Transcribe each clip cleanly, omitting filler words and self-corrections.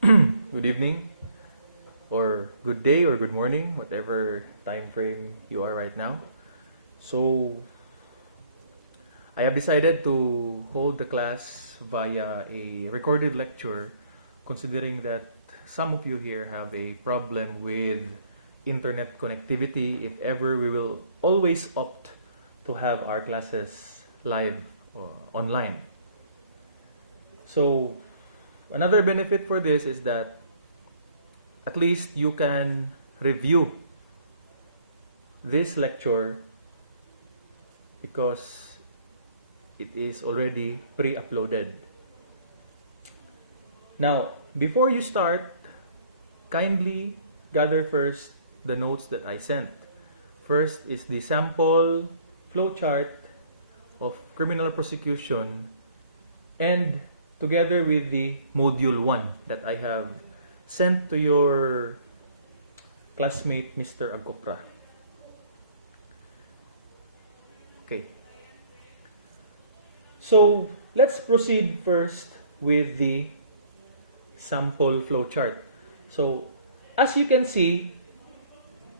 Good evening, or good day, or good morning, whatever time frame you are right now. So, I have decided to hold the class via a recorded lecture, considering that some of you here have a problem with internet connectivity. If ever, we will always opt to have our classes live or online. So, another benefit for this is that at least you can review this lecture because it is already pre-uploaded. Now, before you start, kindly gather first the notes that I sent. First is the sample flowchart of criminal prosecution and together with the module 1 that I have sent to your classmate, Mr. Agopra. Okay. So, let's proceed first with the sample flowchart. So, as you can see,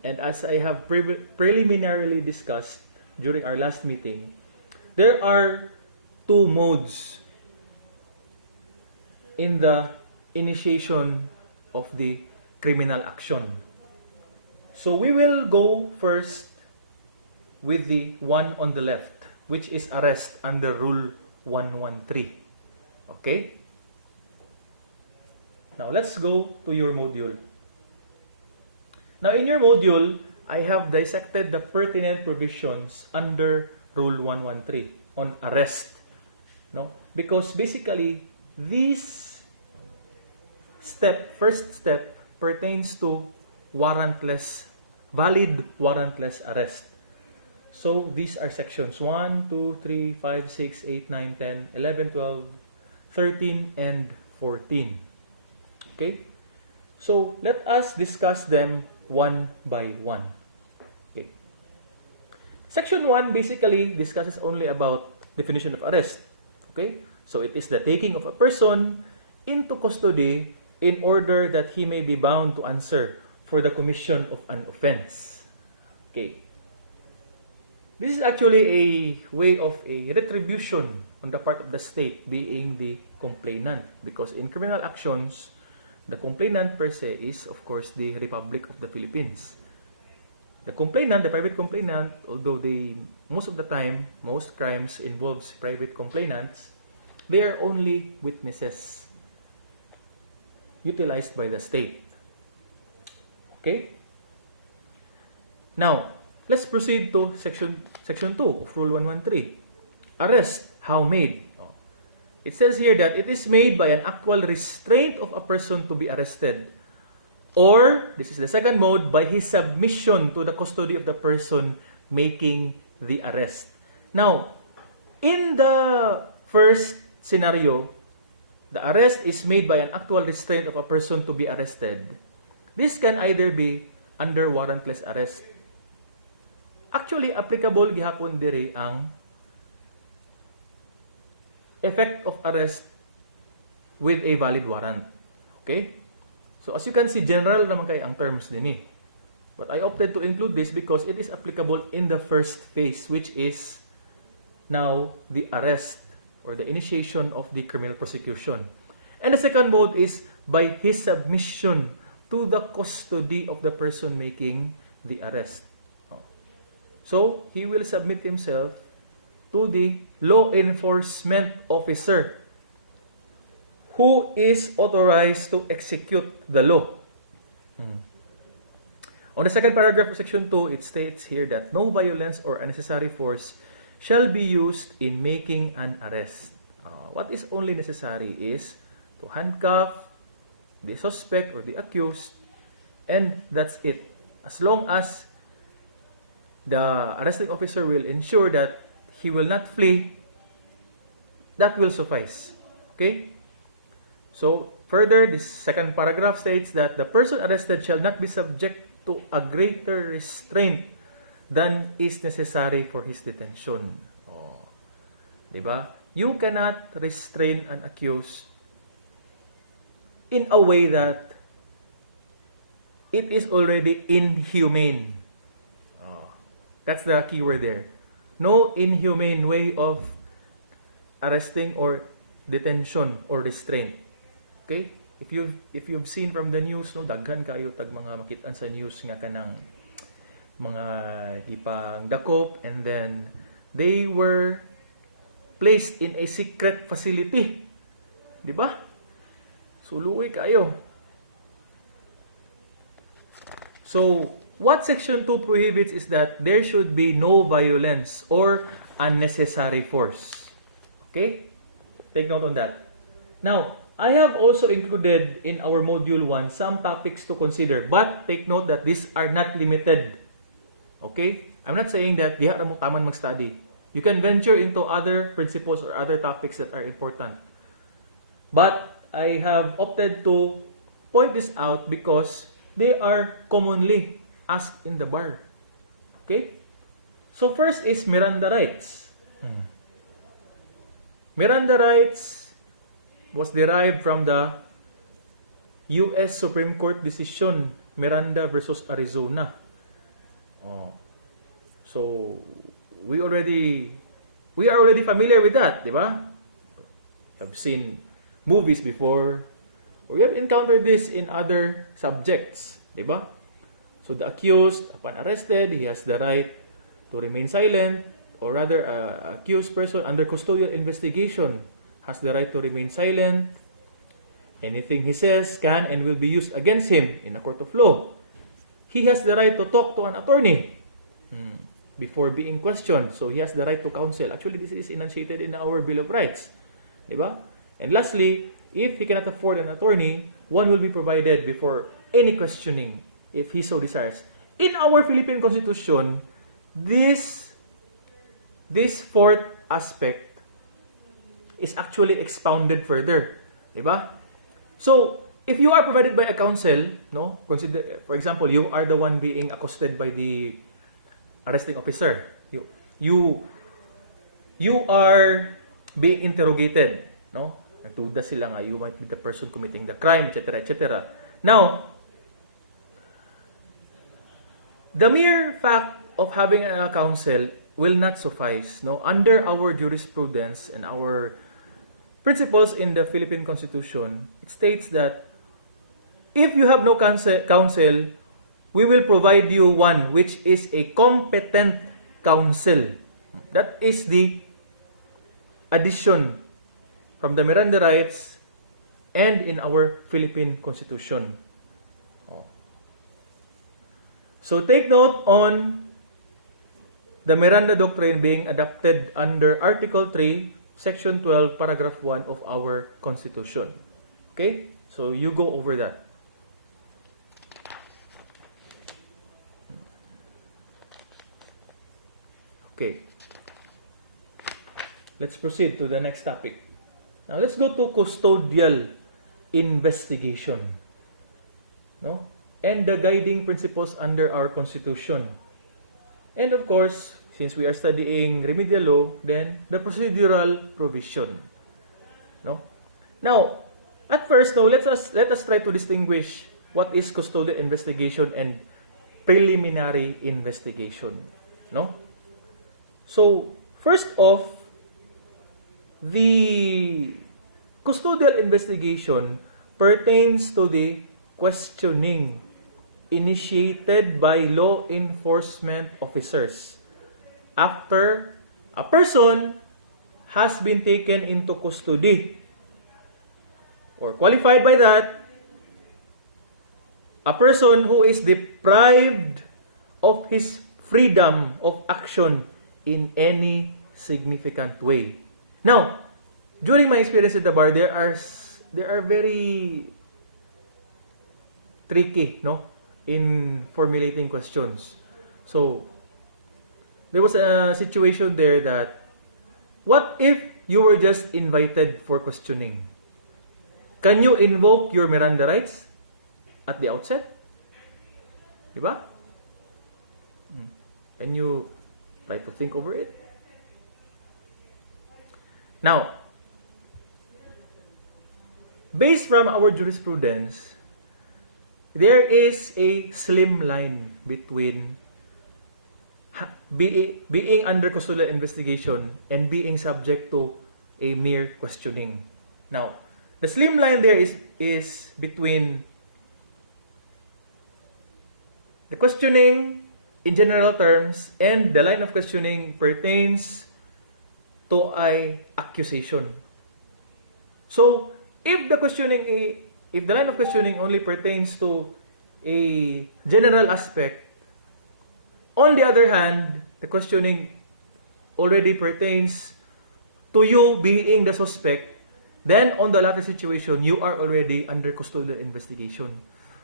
and as I have preliminarily discussed during our last meeting, there are two modes in the initiation of the criminal action. So we will go first with the one on the left, which is arrest under Rule 113. Okay? Now let's go to your module. Now in your module, I have dissected the pertinent provisions under Rule 113 on arrest. No? Because basically, this first step pertains to valid warrantless arrest. So these are sections 1, 2, 3, 5, 6, 8, 9, 10, 11, 12, 13, and 14. Okay? So let us discuss them one by one. Okay. Section 1 basically discusses only about definition of arrest. Okay? So it is the taking of a person into custody in order that he may be bound to answer for the commission of an offense. Okay. This is actually a way of a retribution on the part of the state being the complainant. Because in criminal actions, the complainant per se is, of course, the Republic of the Philippines. The complainant, the private complainant, although most of the time, most crimes involves private complainants, they are only witnesses utilized by the state. Okay? Now, let's proceed to section 2 of Rule 113. Arrest, how made? It says here that it is made by an actual restraint of a person to be arrested. Or, this is the second mode, by his submission to the custody of the person making the arrest. Now, in the first scenario, the arrest is made by an actual restraint of a person to be arrested. This can either be under warrantless arrest. Actually, applicable gihapon diri ang effect of arrest with a valid warrant. Okay? So, as you can see, general naman kay ang terms din eh. But I opted to include this because it is applicable in the first phase, which is now the arrest or the initiation of the criminal prosecution. And the second mode is by his submission to the custody of the person making the arrest. So, he will submit himself to the law enforcement officer who is authorized to execute the law. On the second paragraph of section 2, it states here that no violence or unnecessary force shall be used in making an arrest. What is only necessary is to handcuff the suspect or the accused, and that's it. As long as the arresting officer will ensure that he will not flee, that will suffice. Okay? So, further, this second paragraph states that the person arrested shall not be subject to a greater restraint than is necessary for his detention. Diba? You cannot restrain an accused in a way that it is already inhumane. That's the key word there. No inhumane way of arresting or detention or restraint. Okay? If you've seen from the news, no, daghan kayo tag mga makitaan sa news nga kanang mga ipang dakop, and then they were placed in a secret facility. Di ba? Suluoy kayo. So, what Section 2 prohibits is that there should be no violence or unnecessary force. Okay? Take note on that. Now, I have also included in our Module 1 some topics to consider, but take note that these are not limited. Okay? I'm not saying that diha ra mo taman mag-study. You can venture into other principles or other topics that are important. But I have opted to point this out because they are commonly asked in the bar. Okay? So first is Miranda rights. Miranda rights was derived from the U.S. Supreme Court decision Miranda versus Arizona. So we are already familiar with that, di ba? We have seen movies before, or we have encountered this in other subjects, di ba? So the accused, upon arrested, he has the right to remain silent, or rather, accused person under custodial investigation has the right to remain silent. Anything he says can and will be used against him in a court of law. He has the right to talk to an attorney before being questioned. So he has the right to counsel. Actually, this is enunciated in our Bill of Rights. Diba? And lastly, if he cannot afford an attorney, one will be provided before any questioning if he so desires. In our Philippine Constitution, this fourth aspect is actually expounded further. Diba? So, if you are provided by a counsel, no, consider, for example, you are the one being accosted by the arresting officer. You are being interrogated, no? Nagtuda sila nga, you might be the person committing the crime, etc., etc. Now, the mere fact of having a counsel will not suffice, no? Under our jurisprudence and our principles in the Philippine Constitution, it states that if you have no counsel, we will provide you one which is a competent counsel. That is the addition from the Miranda rights and in our Philippine Constitution. So take note on the Miranda Doctrine being adopted under Article 3, Section 12, Paragraph 1 of our Constitution. Okay? So you go over that. Okay. Let's proceed to the next topic. Now let's go to custodial investigation. No? And the guiding principles under our Constitution. And of course, since we are studying remedial law, then the procedural provision. No? Now, at first, no, let us try to distinguish what is custodial investigation and preliminary investigation. No? So, first off, the custodial investigation pertains to the questioning initiated by law enforcement officers after a person has been taken into custody, or qualified by that, a person who is deprived of his freedom of action in any significant way. Now, during my experience at the bar, there are very tricky, no, in formulating questions. So, there was a situation there that, what if you were just invited for questioning? Can you invoke your Miranda rights at the outset? Diba? Can you try to think over it? Now, based from our jurisprudence, there is a slim line between being under custodial investigation and being subject to a mere questioning. Now, the slim line there is between the questioning in general terms and the line of questioning pertains to a accusation. So, if the line of questioning only pertains to a general aspect, on the other hand, the questioning already pertains to you being the suspect, then on the latter situation, you are already under custodial investigation.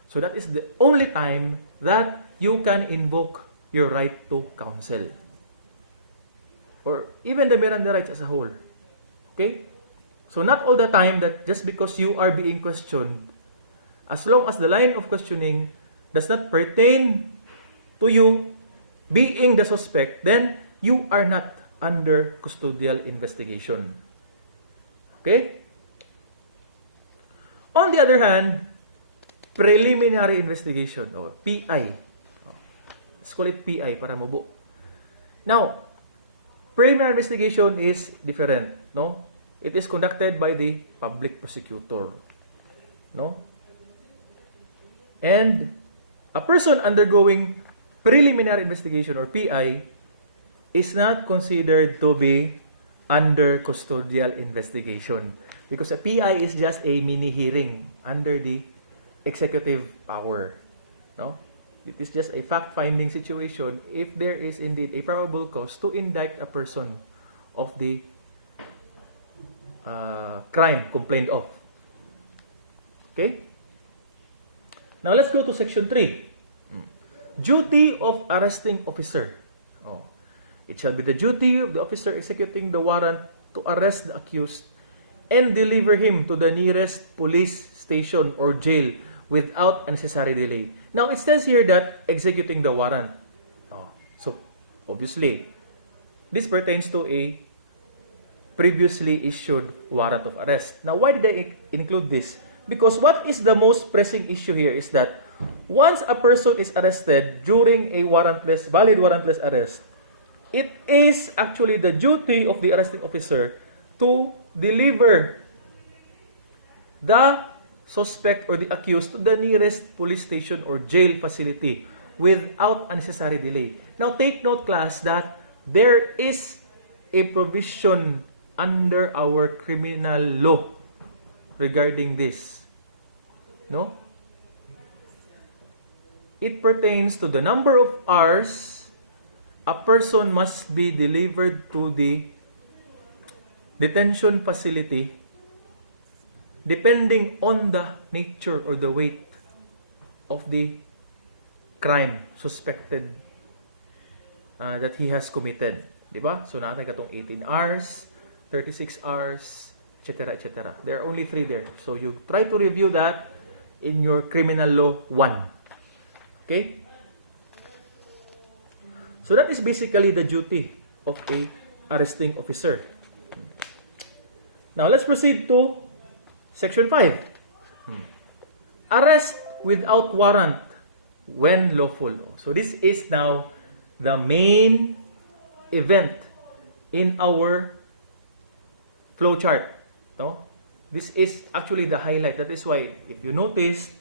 So that is the only time that you can invoke your right to counsel. Or even the Miranda rights as a whole. Okay? So not all the time that just because you are being questioned, as long as the line of questioning does not pertain to you being the suspect, then you are not under custodial investigation. Okay? On the other hand, preliminary investigation, or PI. Let's call it PI para mabuo. Now, preliminary investigation is different, no? It is conducted by the public prosecutor, no? And a person undergoing preliminary investigation or PI is not considered to be under custodial investigation because a PI is just a mini hearing under the executive power, no? It is just a fact-finding situation if there is indeed a probable cause to indict a person of the crime complained of. Okay? Now let's go to section 3. Duty of arresting officer. Oh. It shall be the duty of the officer executing the warrant to arrest the accused and deliver him to the nearest police station or jail without unnecessary delay. Now, it says here that executing the warrant. Oh. So, obviously, this pertains to a previously issued warrant of arrest. Now, why did I include this? Because what is the most pressing issue here is that once a person is arrested during a valid warrantless arrest, it is actually the duty of the arresting officer to deliver the suspect or the accused to the nearest police station or jail facility without unnecessary delay. Now, take note, class, that there is a provision under our criminal law regarding this. No? It pertains to the number of hours a person must be delivered to the detention facility depending on the nature or the weight of the crime suspected that he has committed. Diba? So, natin katong 18 hours, 36 hours, etc., etc. There are only 3 there. So, you try to review that in your criminal law 1. Okay? So, that is basically the duty of a arresting officer. Now, let's proceed to Section 5. Arrest without warrant when lawful. So, this is now the main event in our flowchart. No? This is actually the highlight. That is why, if you notice,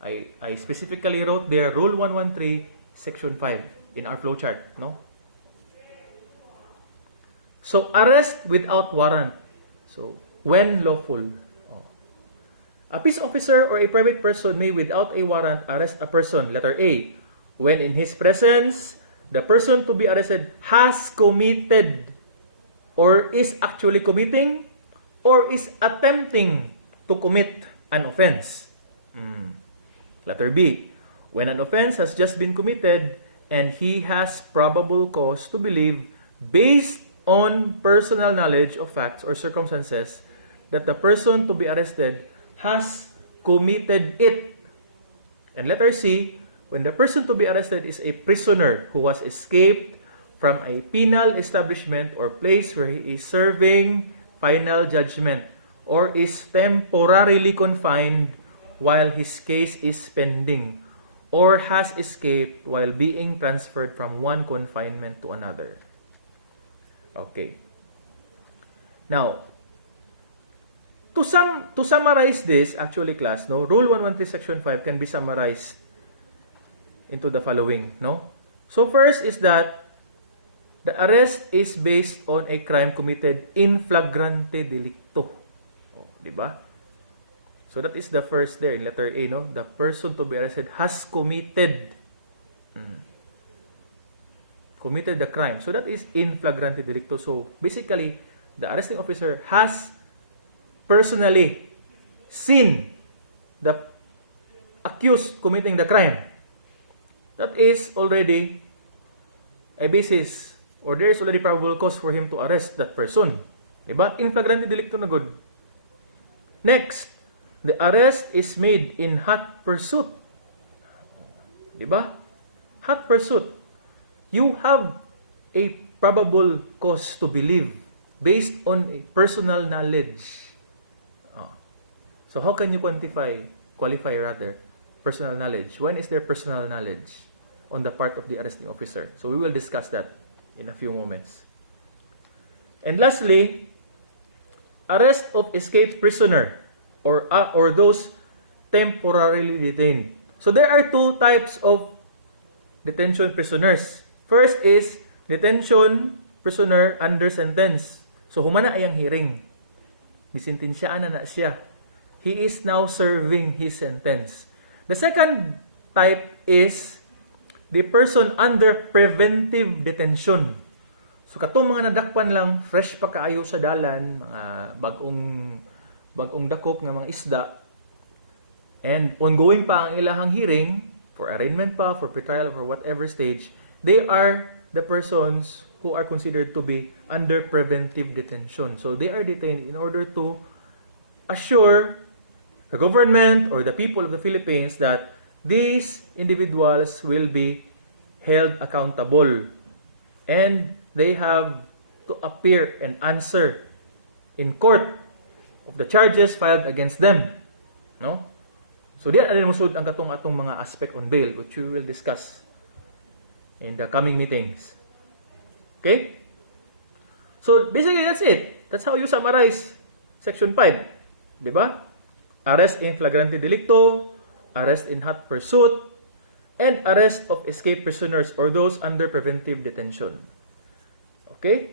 I specifically wrote there, Rule 113, Section 5 in our flowchart. No? So, arrest without warrant. So, when lawful. A peace officer or a private person may, without a warrant, arrest a person, letter A, when in his presence, the person to be arrested has committed or is actually committing or is attempting to commit an offense. Letter B, when an offense has just been committed and he has probable cause to believe, based on personal knowledge of facts or circumstances, that the person to be arrested has committed it. And letter C, when the person to be arrested is a prisoner who has escaped from a penal establishment or place where he is serving final judgment or is temporarily confined while his case is pending, or has escaped while being transferred from one confinement to another. Okay. Now, to summarize this, actually class, no, Rule 113 Section 5 can be summarized into the following, no? So first is that the arrest is based on a crime committed in flagrante delicto. Oh, di ba? So that is the first there in letter A, no? The person to be arrested has committed the crime. So that is in flagrante delicto. So basically, the arresting officer has personally seen the accused committing the crime. That is already a basis, or there is already probable cause for him to arrest that person. Diba? In flagrante delicto na good. Next, the arrest is made in hot pursuit. Diba? Hot pursuit. You have a probable cause to believe based on a personal knowledge. So how can you qualify personal knowledge? When is there personal knowledge on the part of the arresting officer? So we will discuss that in a few moments. And lastly, arrest of escaped prisoner or those temporarily detained. So there are two types of detention prisoners. First is detention prisoner under sentence. So humana ay ang hearing. Disentensyaan na siya. He is now serving his sentence. The second type is the person under preventive detention. So katong mga nadakpan lang, fresh pa kaayo sa dalan, mga bagong dakop nga mga isda, and ongoing pa ang ilahang hearing, for arraignment pa, for pretrial, for whatever stage, they are the persons who are considered to be under preventive detention. So they are detained in order to assure the government or the people of the Philippines that these individuals will be held accountable and they have to appear and answer in court of the charges filed against them. No? So diyan alin musud ang atong mga aspect on bail, which we will discuss in the coming meetings. Okay? So basically that's it. That's how you summarize Section 5. Di ba? Arrest in flagrante delicto, arrest in hot pursuit, and arrest of escaped prisoners or those under preventive detention. Okay?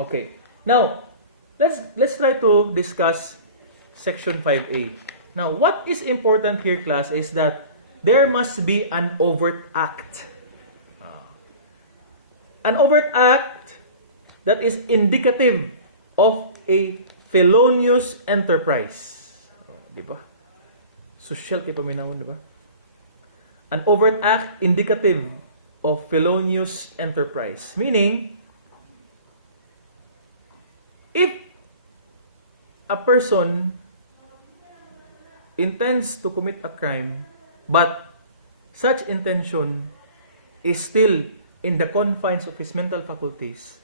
Okay. Now, let's try to discuss Section 5A. Now, what is important here, class, is that there must be an overt act. An overt act that is indicative of a felonious enterprise. Di ba? Social kay paminawon, di ba? An overt act indicative of felonious enterprise. Meaning, if a person intends to commit a crime, but such intention is still in the confines of his mental faculties,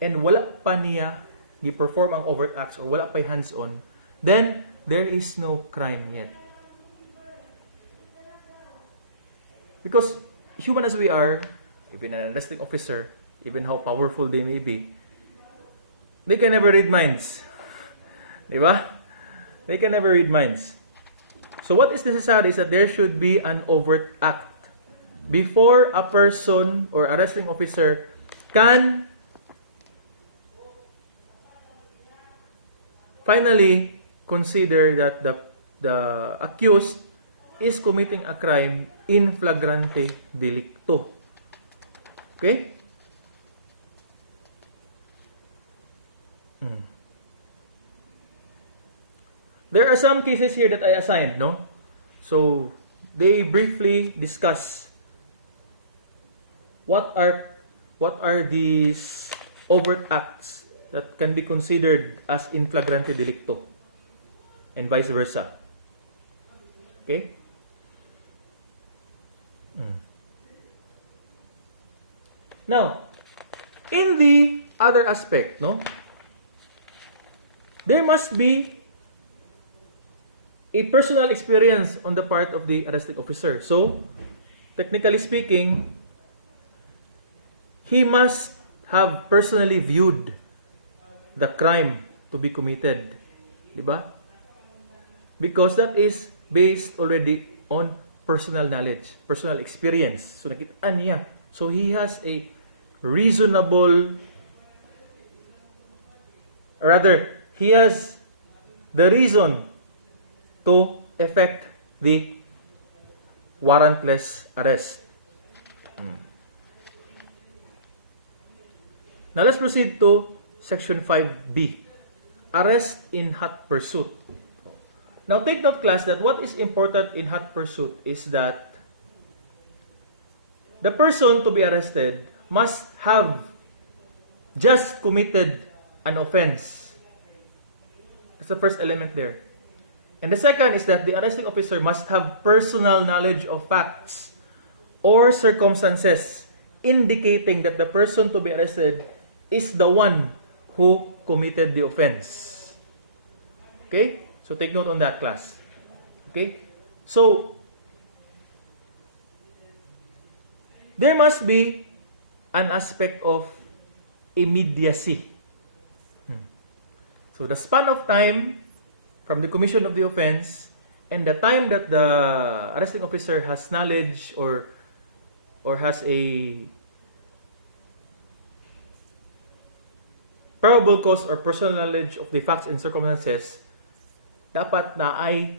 and wala pa niya gi-perform ang overt acts or wala pa'y hands-on, then there is no crime yet. Because human as we are, even an arresting officer, even how powerful they may be, they can never read minds. Di ba? They can never read minds. So what is necessary is that there should be an overt act before a person or arresting officer can finally consider that the accused is committing a crime in flagrante delicto. Okay? There are some cases here that I assigned, no? So, they briefly discuss what are these overt acts that can be considered as in flagrante delicto and vice versa. Okay? Now, in the other aspect, no, there must be a personal experience on the part of the arresting officer. So, technically speaking, he must have personally viewed the crime to be committed. Diba? Because that is based already on personal knowledge, personal experience. So, nakitaan niya. So, he has a reasonable, rather, he has the reason to effect the warrantless arrest. Now, let's proceed to Section 5B, Arrest in Hot Pursuit. Now, take note, class, that what is important in hot pursuit is that the person to be arrested must have just committed an offense. That's the first element there. And the second is that the arresting officer must have personal knowledge of facts or circumstances indicating that the person to be arrested is the one who committed the offense. Okay? So take note on that, class. Okay? So, there must be an aspect of immediacy. So the span of time from the commission of the offense and the time that the arresting officer has knowledge or has a probable cause or personal knowledge of the facts and circumstances, dapat na ay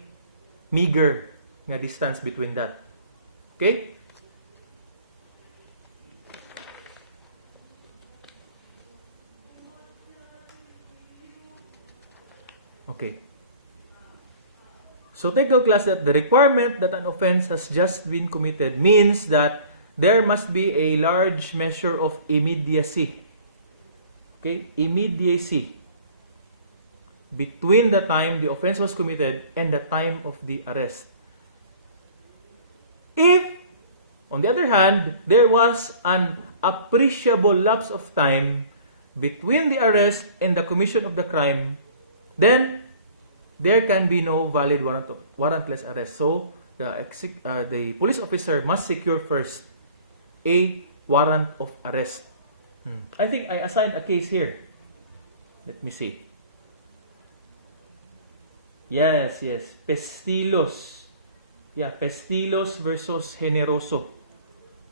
meager nga distance between that. Okay? Okay. So take note, class, that the requirement that an offense has just been committed means that there must be a large measure of immediacy. Okay? Immediacy between the time the offense was committed and the time of the arrest. If, on the other hand, there was an appreciable lapse of time between the arrest and the commission of the crime, then there can be no valid warrantless arrest. So, the police officer must secure first a warrant of arrest. I think I assigned a case here. Let me see. Yes. Pestilos. Yeah, Pestilos versus Generoso.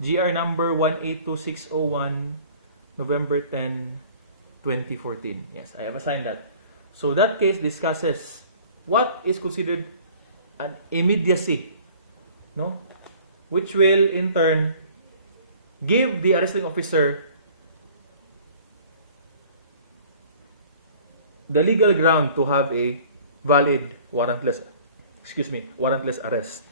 GR number 182601, November 10, 2014. Yes, I have assigned that. So that case discusses what is considered an immediacy, no? Which will in turn give the arresting officer the legal ground to have a valid warrantless arrest.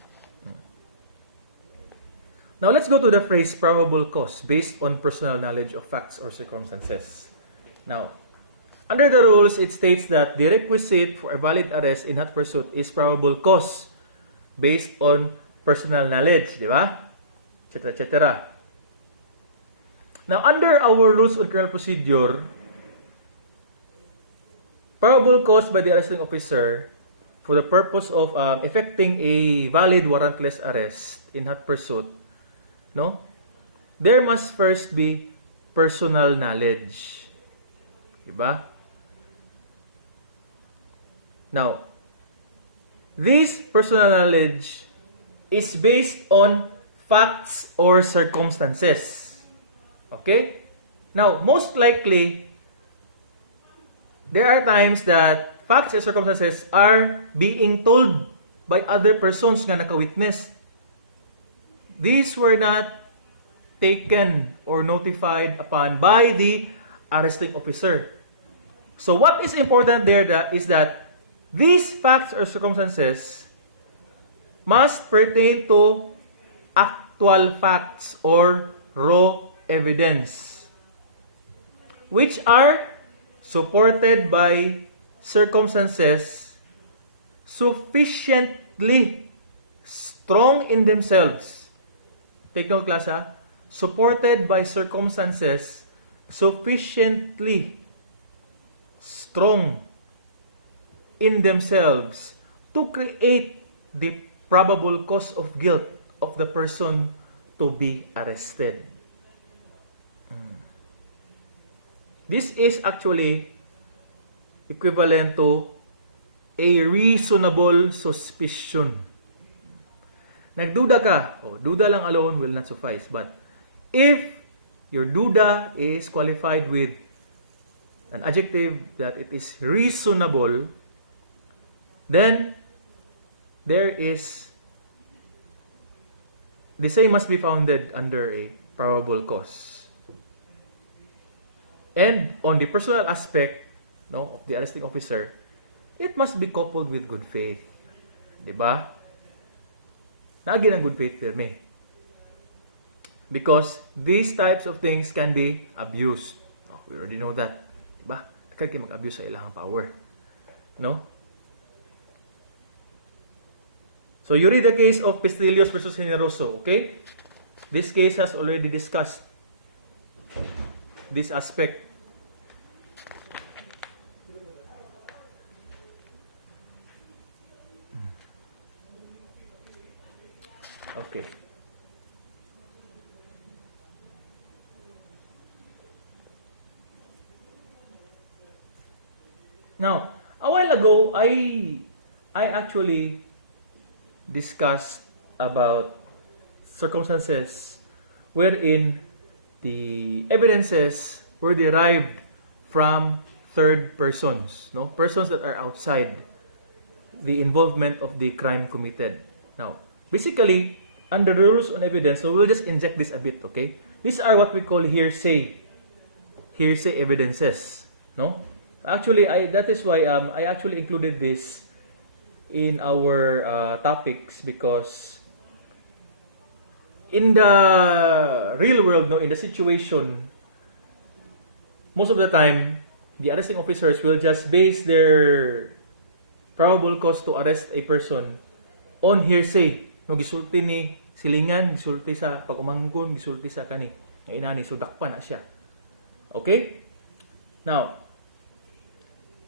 Now let's go to the phrase probable cause based on personal knowledge of facts or circumstances. Now, under the rules, it states that the requisite for a valid arrest in hot pursuit is probable cause based on personal knowledge, di ba? Etc. Now, under our rules on criminal procedure, probable cause by the arresting officer for the purpose of effecting a valid warrantless arrest in hot pursuit, no? There must first be personal knowledge. Diba? Now, this personal knowledge is based on facts or circumstances. Okay? Now, most likely, there are times that facts and circumstances are being told by other persons nga naka-witness. These were not taken or notified upon by the arresting officer. So what is important there is that these facts or circumstances must pertain to actual facts or raw evidence, which are supported by circumstances sufficiently strong in themselves. Take note, class, ha? Supported by circumstances sufficiently strong in themselves to create the probable cause of guilt of the person to be arrested. This is actually equivalent to a reasonable suspicion. Nagduda ka, duda lang alone will not suffice. But if your duda is qualified with an adjective that it is reasonable, then the same must be founded under a probable cause. And on the personal aspect of the arresting officer, it must be coupled with good faith. Diba? Naagin ang good faith firme. Because these types of things can be abused. We already know that. Diba? Kaya mag-abuse sa ilang power. No? So you read the case of Pistilios versus Generoso, okay? This case has already discussed this aspect. Okay. Now, a while ago, I actually discussed about circumstances wherein the evidences were derived from third persons, persons that are outside the involvement of the crime committed. Now, basically, under the rules on evidence, so we'll just inject this a bit, okay? These are what we call hearsay evidences, no? Actually, that is why I actually included this in our topics, because in the real world, in the situation, most of the time, the arresting officers will just base their probable cause to arrest a person on hearsay. Gisulti ni silingan, gisulti sa pag-umangkon, gisulti sa kani. Nga inani, so dakpa na siya. Okay? Now,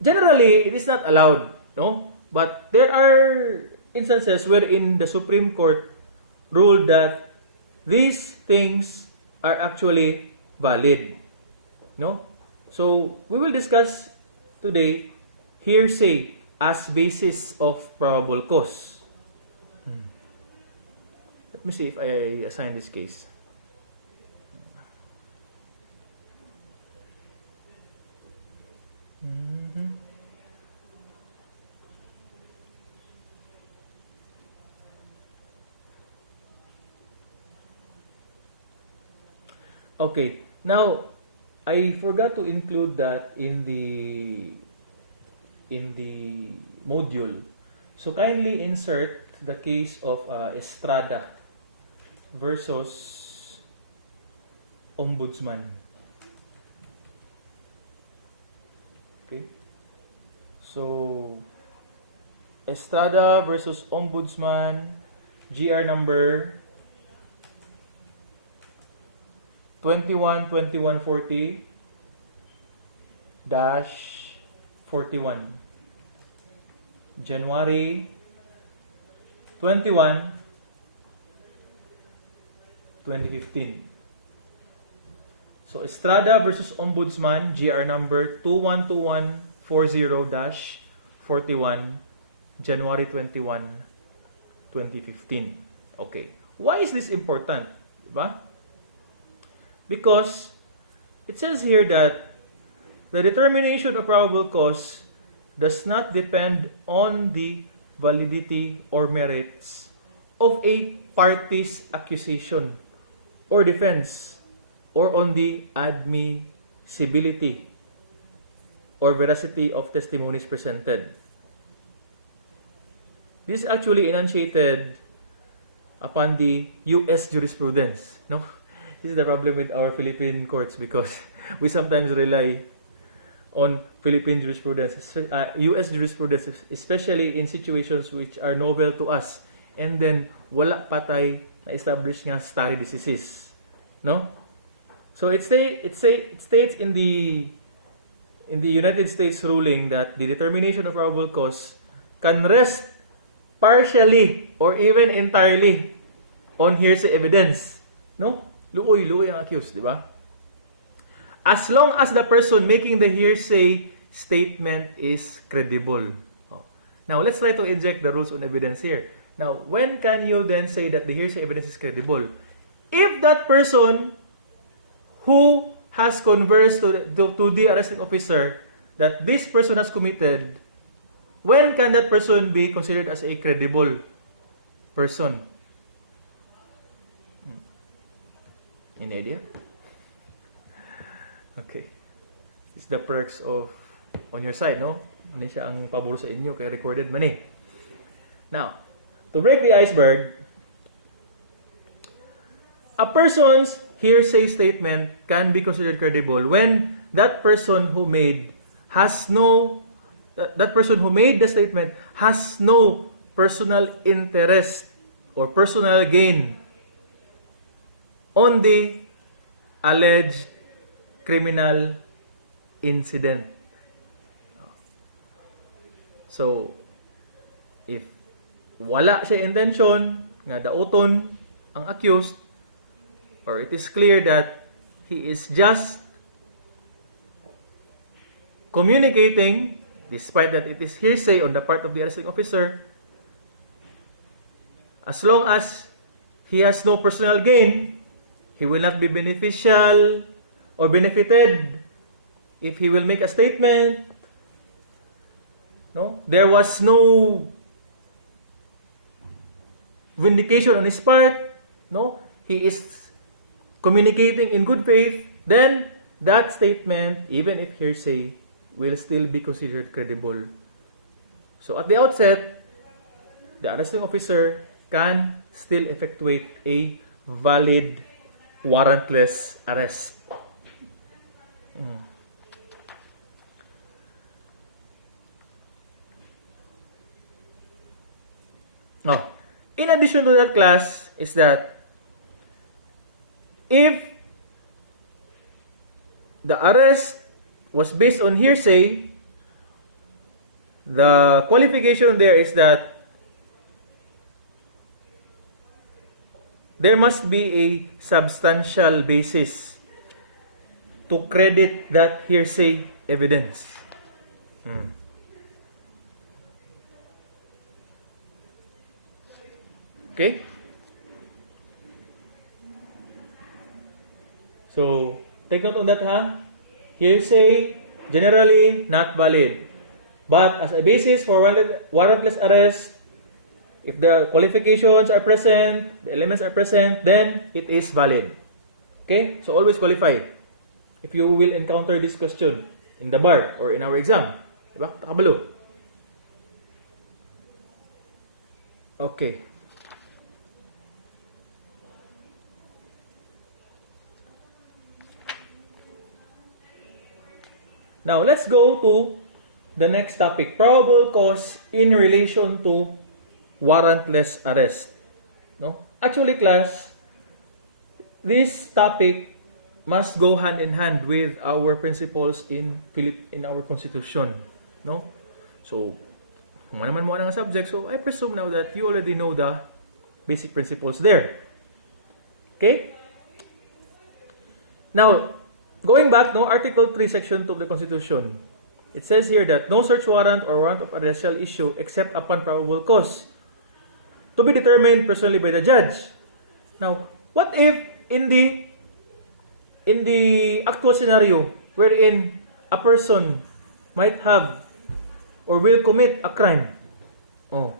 generally, it is not allowed, no? But there are instances wherein the Supreme Court ruled that these things are actually valid, no? So, we will discuss today hearsay as basis of probable cause. Let me see if I assign this case. Okay, now I forgot to include that in the module. So kindly insert the case of Estrada versus Ombudsman. Okay, so Estrada versus Ombudsman, GR number 21-2140-41, January 21, 2015. So Estrada versus Ombudsman, GR number 212140-41, January 21, 2015. Okay. Why is this important? Diba? Because it says here that the determination of probable cause does not depend on the validity or merits of a party's accusation or defense, or on the admissibility or veracity of testimonies presented. This is actually enunciated upon the U.S. jurisprudence. No? This is the problem with our Philippine courts, because we sometimes rely on Philippine jurisprudence, U.S. jurisprudence, especially in situations which are novel to us and then wala patay na establish nga stare decisis. No? So it states in the United States ruling that the determination of probable cause can rest partially or even entirely on hearsay evidence. No? Luoy ang accused, di ba? As long as the person making the hearsay statement is credible. Now, let's try to inject the rules on evidence here. Now, when can you then say that the hearsay evidence is credible? If that person who has conversed to the arresting officer that this person has committed, when can that person be considered as a credible person? Any idea? Okay. It's the perks of on your side, no? Ano siya ang pabor sa inyo, kaya recorded man eh. Now, to break the iceberg, a person's hearsay statement can be considered credible when that person who made the statement has no personal interest or personal gain on the alleged criminal incident. So, if wala siya intention nga daoton ang accused, or it is clear that he is just communicating, despite that it is hearsay on the part of the arresting officer, as long as he has no personal gain, he will not be beneficial or benefited if he will make a statement. No? There was no vindication on his part. No? He is communicating in good faith. Then, that statement, even if hearsay, will still be considered credible. So, at the outset, the arresting officer can still effectuate a valid warrantless arrest. Oh, in addition to that, class, is that if the arrest was based on hearsay, the qualification there is that there must be a substantial basis to credit that hearsay evidence. Okay? So, take note on that, ha? Hearsay, generally not valid. But as a basis for warrantless arrest, if the qualifications are present, the elements are present, then it is valid. Okay? So, always qualify. If you will encounter this question in the bar or in our exam. Diba? Takabalo. Okay. Now, let's go to the next topic. Probable cause in relation to warrantless arrest. No? Actually, class, this topic must go hand in hand with our principles in our Constitution. No? So, kung naman mo ang subject, so I presume now that you already know the basic principles there. Okay? Now, going back, no, Article 3, Section 2 of the Constitution, it says here that no search warrant or warrant of arrest shall issue except upon probable cause to be determined personally by the judge. Now, what if in the actual scenario wherein a person might have or will commit a crime? Oh,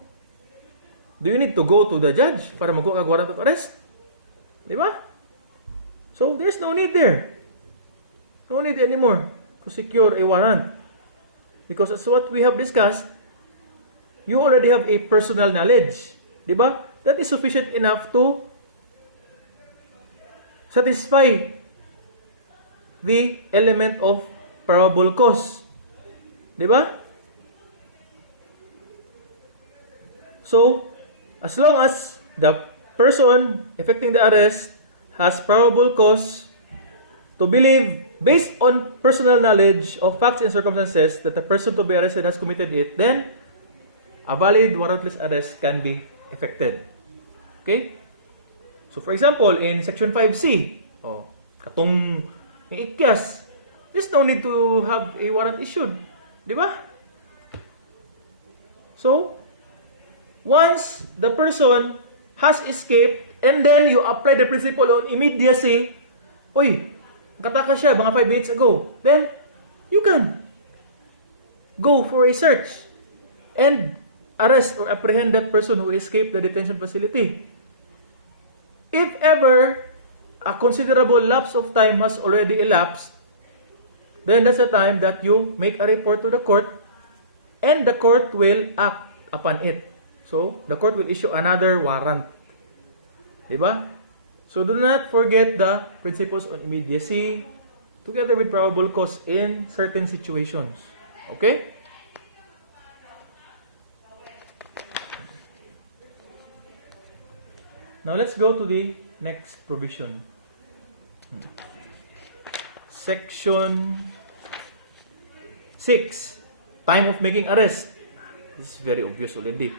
do you need to go to the judge para magkuha kag warrant of arrest? Di ba? So, there's no need there. No need anymore to secure a warrant. Because as what we have discussed, you already have a personal knowledge. Diba? That is sufficient enough to satisfy the element of probable cause. Diba? So, as long as the person effecting the arrest has probable cause to believe, based on personal knowledge of facts and circumstances, that the person to be arrested has committed it, then a valid warrantless arrest can be effected. Okay? So, for example, in Section 5C, katong iikyas, there's no need to have a warrant issued. Di ba? So, once the person has escaped, and then you apply the principle on immediacy, kataka siya mga 5 minutes ago, then you can go for a search and arrest or apprehend that person who escaped the detention facility. If ever a considerable lapse of time has already elapsed, then that's the time that you make a report to the court, and the court will act upon it. So, the court will issue another warrant. Diba? So, do not forget the principles on immediacy together with probable cause in certain situations. Okay? Now, let's go to the next provision. Section 6. Time of making arrest. This is very obvious already.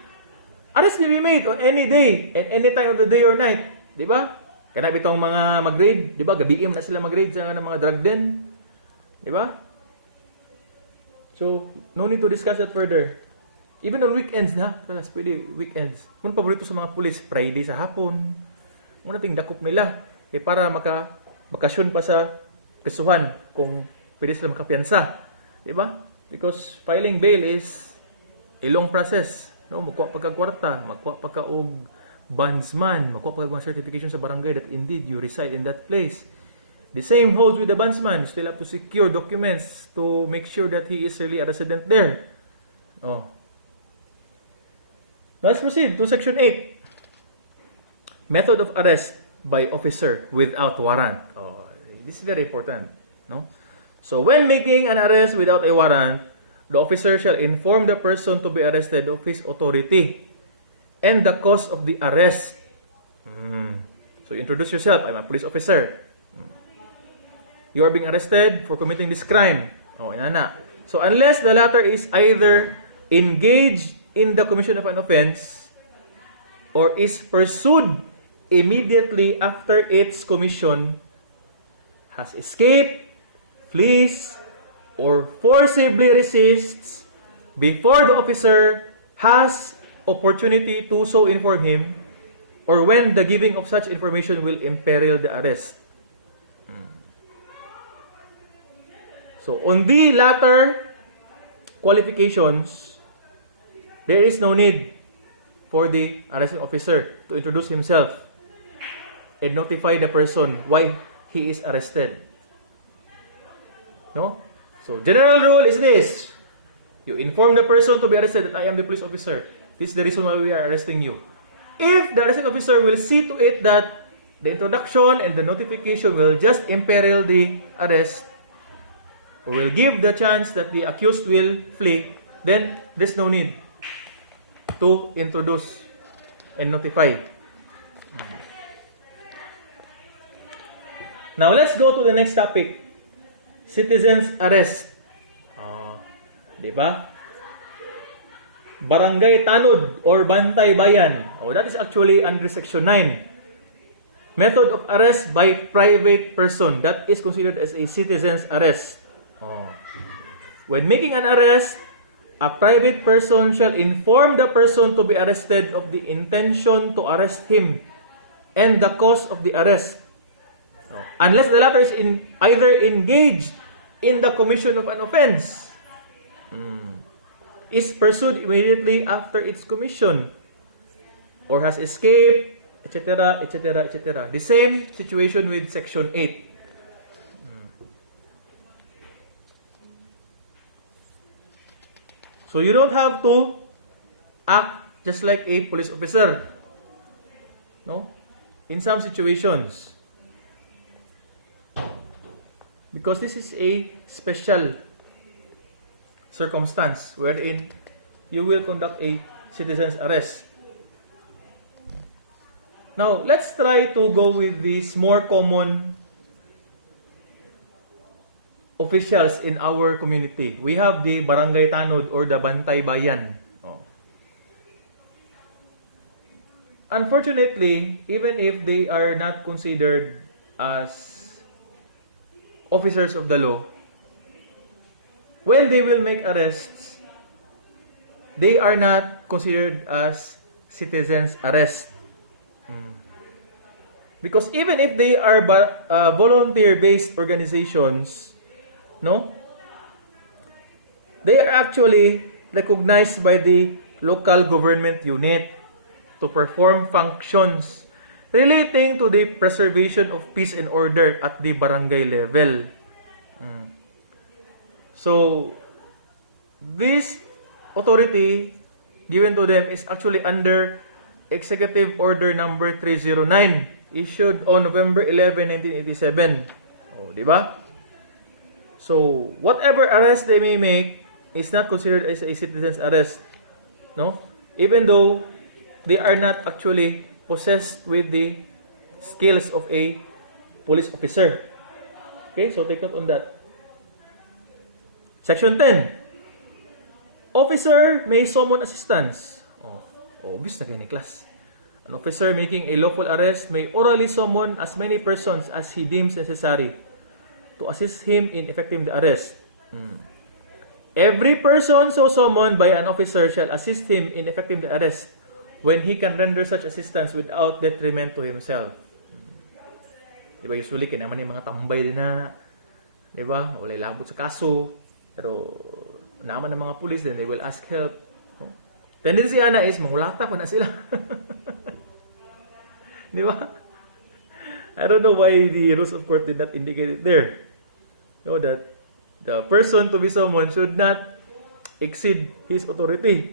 Arrest may be made on any day and any time of the day or night. Di ba? Kaya bitong mga mag-raid, di ba? Gabiim na sila mag-raid sa mga drug den. Di ba? So, no need to discuss that further. Even on weekends na, kalas, pwede weekends. Kung paborito sa mga pulis, Friday sa hapon. Muna ting dakop nila. Para makasyon pa sa presuhan kung pwede sila makapiyansa. Di ba? Because filing bail is a long process. No? Magkuha pagkakwarta, magkuha pagkaog bondsman, magkuha pagkakang certification sa barangay that indeed you reside in that place. The same holds with the bondsman. You still have to secure documents to make sure that he is really a resident there. Let's proceed to Section 8. Method of arrest by officer without warrant. This is very important. No? So, when making an arrest without a warrant, the officer shall inform the person to be arrested of his authority and the cause of the arrest. So, you introduce yourself. I'm a police officer. You are being arrested for committing this crime. Inana. So, unless the latter is either engaged in the commission of an offense or is pursued immediately after its commission, has escaped, flees, or forcibly resists before the officer has opportunity to so inform him, or when the giving of such information will imperil the arrest. So, on the latter qualifications, there is no need for the arresting officer to introduce himself and notify the person why he is arrested. No? So, general rule is this. You inform the person to be arrested that I am the police officer. This is the reason why we are arresting you. If the arresting officer will see to it that the introduction and the notification will just imperil the arrest, or will give the chance that the accused will flee, then there's no need to introduce and notify. Now, let's go to the next topic. Citizens arrest. Diba? Barangay tanod or bantay bayan. That is actually under Section 9. Method of arrest by private person. That is considered as a citizen's arrest. When making an arrest, a private person shall inform the person to be arrested of the intention to arrest him and the cause of the arrest. Unless the latter is either engaged in the commission of an offense, is pursued immediately after its commission, or has escaped, etc., etc., etc. The same situation with Section 8. So you don't have to act just like a police officer. No? In some situations. Because this is a special circumstance wherein you will conduct a citizen's arrest. Now, let's try to go with these more common officials in our community. We have the barangay tanod or the bantay bayan. Oh. Unfortunately, even if they are not considered as officers of the law, when they will make arrests, they are not considered as citizens' arrest. Because even if they are volunteer-based organizations, no, they are actually recognized by the local government unit to perform functions relating to the preservation of peace and order at the barangay level. So, this authority given to them is actually under Executive Order number 309, issued on November 11, 1987. Oh, di ba? So, whatever arrest they may make is not considered as a citizen's arrest. No? Even though they are not actually possessed with the skills of a police officer. Okay, so take note on that. Section 10. Officer may summon assistance. Obvious na kayo ni class. An officer making a lawful arrest may orally summon as many persons as he deems necessary to assist him in effecting the arrest. Every person so summoned by an officer shall assist him in effecting the arrest when he can render such assistance without detriment to himself. Diba usually, kinaman yung mga tambay din na, diba, walay labot sa kaso, pero naman ng mga pulis, then they will ask help. Tendency na is, mangulata pa na sila. Di ba? I don't know why the rules of court did not indicate it there. No, that the person to be summoned should not exceed his authority.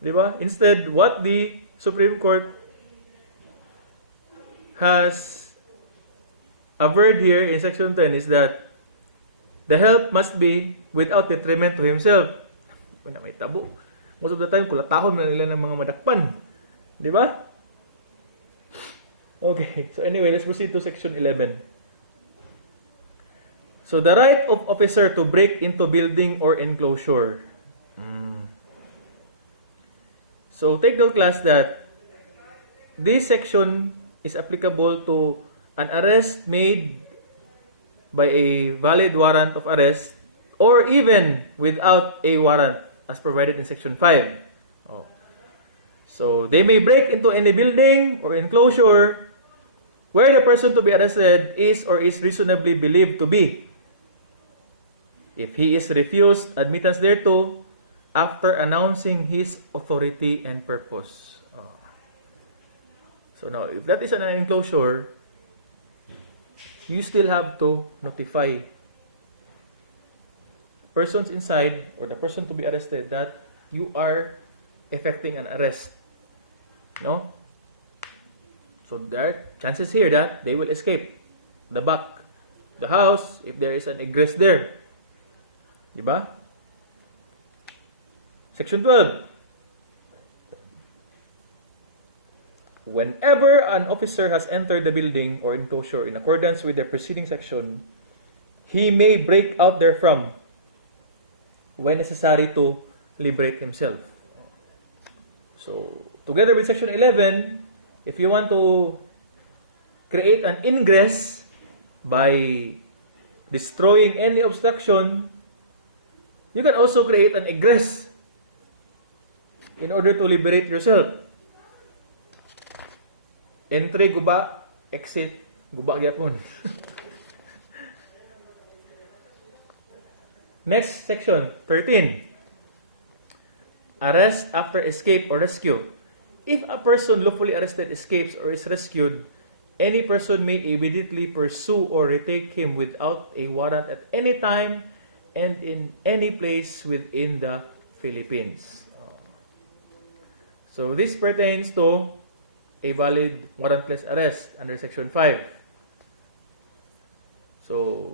Di ba? Instead, what the Supreme Court has averred here in Section 10 is that the help must be without detriment to himself. Kung na may tabo. Most of the time, kulatahon na nila ng mga madakpan. Di ba? Okay. So anyway, let's proceed to Section 11. So the right of officer to break into building or enclosure. So take note, class, that this section is applicable to an arrest made by a valid warrant of arrest or even without a warrant as provided in Section 5. So they may break into any building or enclosure where the person to be arrested is or is reasonably believed to be, if he is refused admittance thereto after announcing his authority and purpose. So now, if that is an enclosure, you still have to notify persons inside or the person to be arrested that you are effecting an arrest. No? So there are chances here that they will escape the back, the house, if there is an egress there. Diba? Section 12. Whenever an officer has entered the building or enclosure in accordance with the preceding section, he may break out therefrom when necessary to liberate himself. So, together with Section 11, if you want to create an ingress by destroying any obstruction, you can also create an egress in order to liberate yourself. Entry, guba. Exit, guba gyapon. Next section, 13. Arrest after escape or rescue. If a person lawfully arrested escapes or is rescued, any person may immediately pursue or retake him without a warrant at any time and in any place within the Philippines. So this pertains to a valid warrantless arrest under Section 5. So,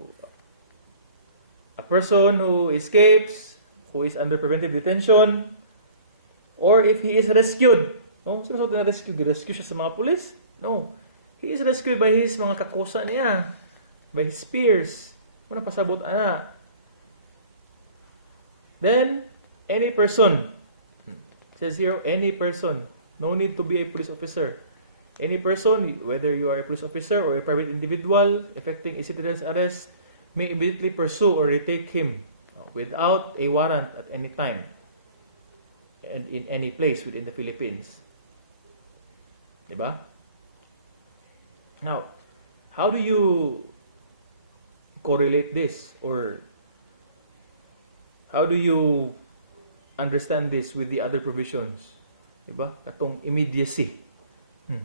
a person who escapes, who is under preventive detention, or if he is rescued, no? So, na rescue siya sa mga pulis, No. He is rescued by his mga kakusa niya, by his peers. Muna pasabot ana. Then, any person. It says here, any person. No need to be a police officer. Any person, whether you are a police officer or a private individual, effecting a citizen's arrest, may immediately pursue or retake him without a warrant at any time and in any place within the Philippines. Diba? Now, how do you correlate this, or how do you understand this with the other provisions? Diba? Katong immediacy.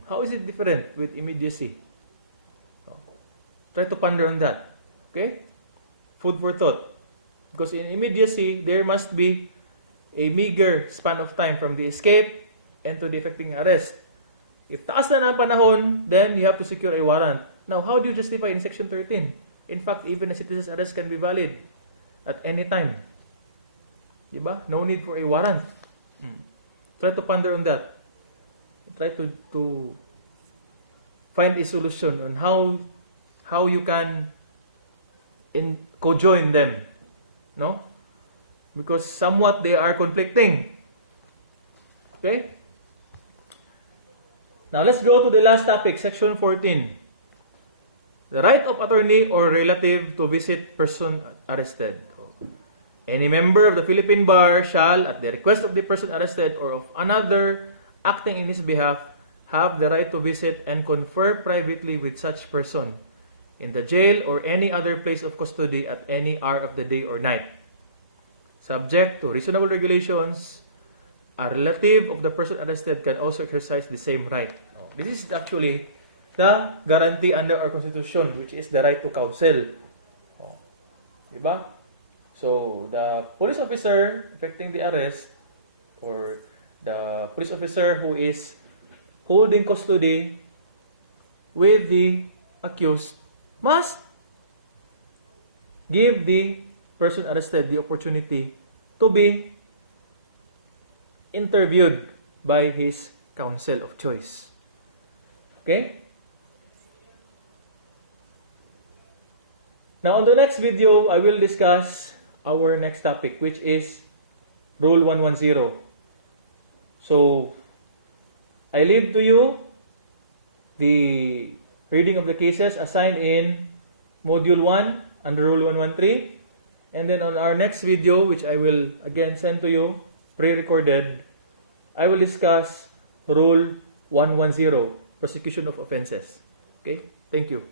How is it different with immediacy? Try to ponder on that. Okay? Food for thought. Because in immediacy, there must be a meager span of time from the escape and to the effecting arrest. If taas na ang panahon, then you have to secure a warrant. Now, how do you justify in Section 13? In fact, even a citizen's arrest can be valid at any time. Diba? No need for a warrant. Try to ponder on that. Try to find a solution on how you can co-join them. No? Because somewhat they are conflicting. Okay? Now, let's go to the last topic, Section 14. The right of attorney or relative to visit person arrested. Any member of the Philippine Bar shall, at the request of the person arrested or of another acting in his behalf, have the right to visit and confer privately with such person in the jail or any other place of custody at any hour of the day or night. Subject to reasonable regulations, a relative of the person arrested can also exercise the same right. This is actually the guarantee under our Constitution, which is the right to counsel. Diba? So, the police officer effecting the arrest, or the police officer who is holding custody with the accused, must give the person arrested the opportunity to be interviewed by his counsel of choice. Okay? Now, on the next video, I will discuss our next topic, which is Rule 110. So, I leave to you the reading of the cases assigned in Module 1 under Rule 113. And then on our next video, which I will again send to you, pre-recorded, I will discuss Rule 110, prosecution of offenses. Okay? Thank you.